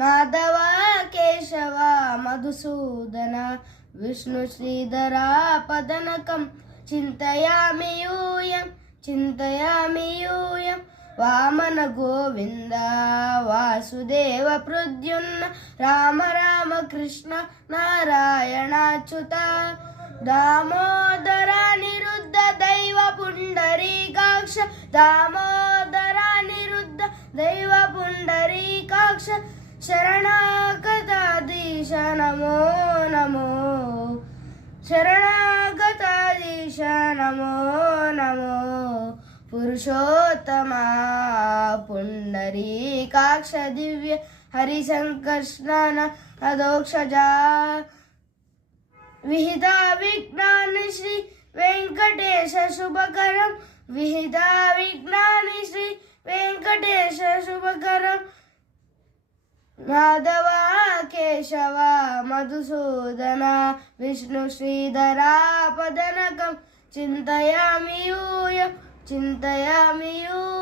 మాధవ కేశవ మధుసూదన విష్ణు శ్రీధరా పదనకం చింతయామి యూయం చింతయామి యూయం వామన గోవింద వాసుదేవ ప్రద్యుమ్న రామ రామ కృష్ణ నారాయణాచ్యుత దామోదర నిరుద్ధ దైవ పుండరీకాక్ష దామోదర నిరుద్ధ దైవ పుండరీకాక్ష శరణాగతాధీశ నమో నమో శరణాగతాధీశ నమో నమో పురుషోత్తమ పుండరీకాక్ష దివ్య హరిశంకర్ష్ణ అదోక్షజా విహిత విఘ్నాని శ్రీ వెంకటేశ శుభకరం విహిత విఘ్నాని శ్రీ వెంకటేశ శుభకరం మాధవ కేశవ మధుసూదన విష్ణు శ్రీధరా పదనకం చింతయామి యూయం చింతయామి యూయం